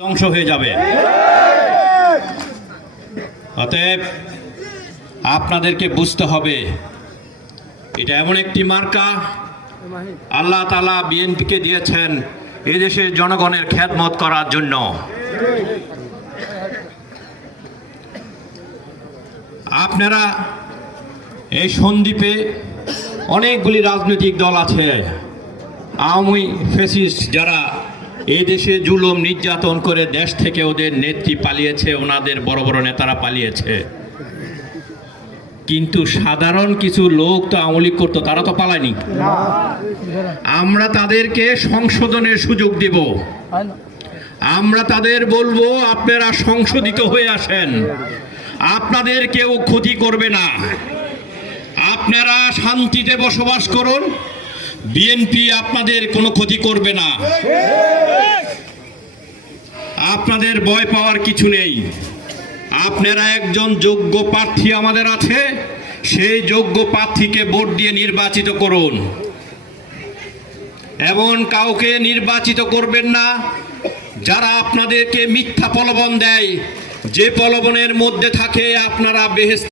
ধ্বংস হয়ে যাবে। অতএব আপনাদেরকে বুঝতে হবে এটা এমন একটি মার্কা আল্লাহ তাআলা বিএনপিকে দিয়েছেন এদেশের জনগণের খেদমত করার জন্য। আপনারা এই সন্দ্বীপে অনেকগুলি রাজনৈতিক দল আছে, আওয়ামী ফ্যাসিস্ট, যারা এই দেশে জুলুম নির্যাতন করে দেশ থেকে ওদের নেত্রী পালিয়েছে, ওনাদের বড় বড় নেতারা পালিয়েছে। কিন্তু সাধারণ কিছু লোক তো আওয়ামী লীগ করতো, তারা তো পালায়নি। আমরা তাদেরকে সংশোধনের সুযোগ দেব। আমরা তাদের বলবো আপনারা সংশোধিত হয়ে আসেন, আপনাদের কেউ ক্ষতি করবে না, আপনারা শান্তিতে বসবাস করুন, বিএনপি আপনাদের কোনো ক্ষতি করবে না। আপনাদের ভয় পাওয়ার কিছু নেই। আপনারা একজন যোগ্য প্রার্থী আমাদের আছে, সেই যোগ্য প্রার্থীকে ভোট দিয়ে নির্বাচিত করুন। এমন কাউকে নির্বাচিত করবেন না যারা আপনাদেরকে মিথ্যা প্রলোভন দেয়, যে প্রলোভনের মধ্যে থাকে আপনারা বেহেশত